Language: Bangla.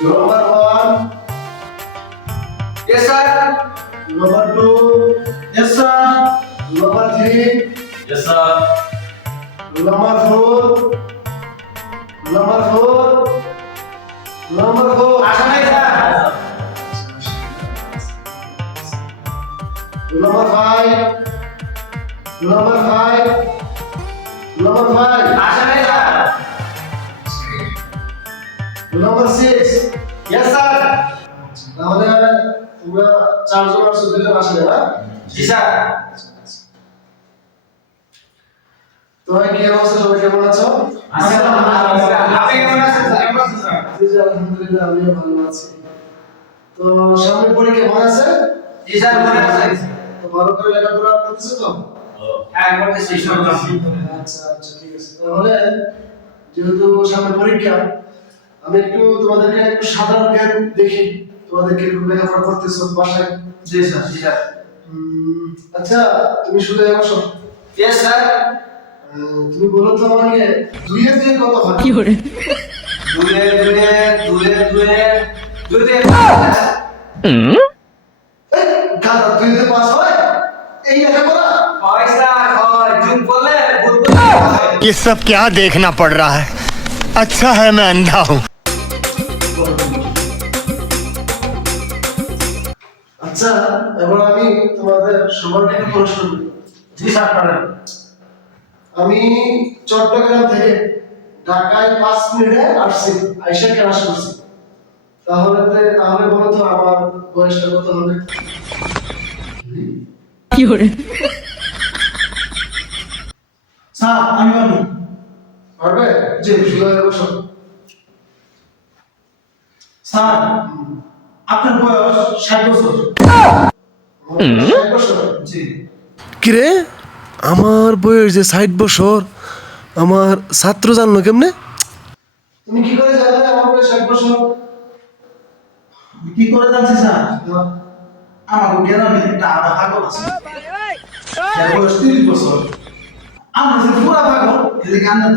Number one. Yes, sir. Number two. Yes, sir. Number three. Yes, sir. Number four. Number four. Number four. আসা নাই sir. Number five. Number five. Number five. আসা নাই sir. Number six. Yes, sir. তাহলে তোমরা চারজন আসছো দুজন আসলে না? জি স্যার। তোমার কি অবস্থা, সবাই কেমন আছো? আপনি কেমন আছেন স্যার? কেমন আছেন স্যার? জি জি, আলহামদুলিল্লাহ আমিও ভালো আছি। তো সামনে পরীক্ষা মনে আছে? জি স্যার, মনে আছে। তো ভালো করে লেখাপড়া করতেছো তো? হ্যাঁ, করতেছি সব। আচ্ছা আচ্ছা, ঠিক আছে। তাহলে যেহেতু সামনে পরীক্ষা, আমি একটু তোমাদেরকে একটু সাধারণ জ্ঞান দেখি তোমাদেরকে একটু লেখাপড়া করতেছো বাসায়। জি স্যার, জি স্যার। আচ্ছা, তুমি শুধু বসো। Yes, sir. তুমি বলো তো আমাকে দুইয়ের দিয়ে কত হয়? কি করে দুয়ে এই, গাধা, দুই দিয়ে পাস হয়? এই লেখাপড়া? হয় স্যার, হয়। জুম করলে ভুল করলে হয়। ये सब क्या देखना पड़ रहा है। अच्छा है मैं अंधा हूँ। আচ্ছা, এবার আমি তোমাদের সবার একটা প্রশ্ন করি। জি স্যার, করেন। আমি চট্টগ্রাম থেকে ঢাকায় 5 মিনিটে আসছি, আইসা ক্লাস করছি। তাহলে বলো তো আমার বয়সটা কত হবে? কি করে স্যার আমি পারবো। পারবে? জি, শুধু বসো। স্যার আপনার বয়স 60 বছর। 60 বছর? জি। কিরে আমার বয়স যে 60 বছর, আমার ছাত্র জানলো কেমনে? তুমি কি করে জানলে আমার বয়স 60 বছর? কি করে জানছি স্যার? আমার গ্রামে একটা আধা পাগল আছে, যার বয়স 30 বছর। আমরা যে পুরা পাগল, এদিকে আন্দাজ